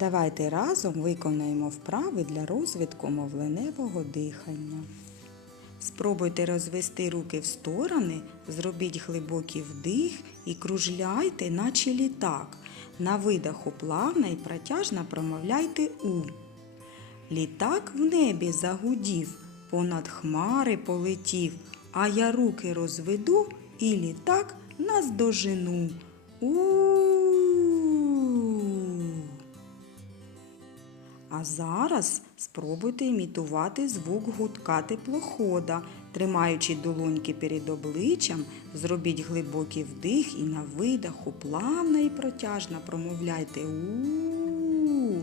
Давайте разом виконаємо вправи для розвитку мовленевого дихання. Спробуйте розвести руки в сторони, зробіть глибокий вдих і кружляйте, наче літак. На видаху плавно і протяжно промовляйте У. Літак в небі загудів, понад хмари полетів, а я руки розведу і літак наздожену. У. А зараз спробуйте імітувати звук гудка теплохода. Тримаючи долоньки перед обличчям, зробіть глибокий вдих і на видаху плавно і протяжно промовляйте у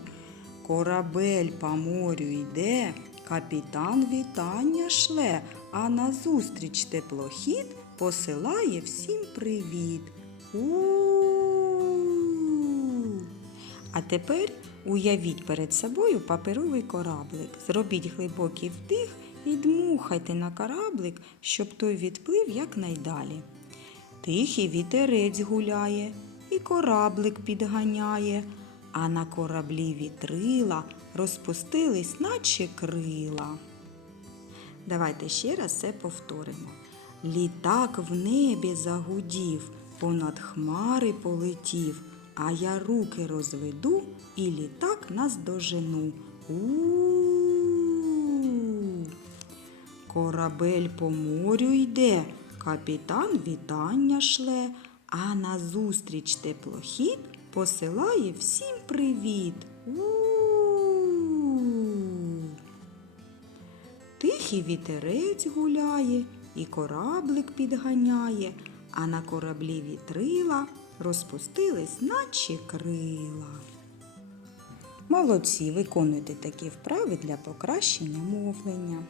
Корабель по морю йде, капітан вітання шле, а назустріч теплохід посилає всім привіт. У а тепер уявіть перед собою паперовий кораблик. Зробіть глибокий вдих і дмухайте на кораблик, щоб той відплив якнайдалі. Тихий вітерець гуляє, і кораблик підганяє, а на кораблі вітрила розпустились, наче крила. Давайте ще раз це повторимо. Літак в небі загудів, понад хмари полетів, а я руки розведу і літак наздожену. У-у-у. Корабель по морю йде, капітан вітання шле, а назустріч теплохід посилає всім привіт. У-у-у. Тихий вітерець гуляє, і кораблик підганяє, а на кораблі вітрила розпустились, наче крила. Молодці, виконуйте такі вправи для покращення мовлення.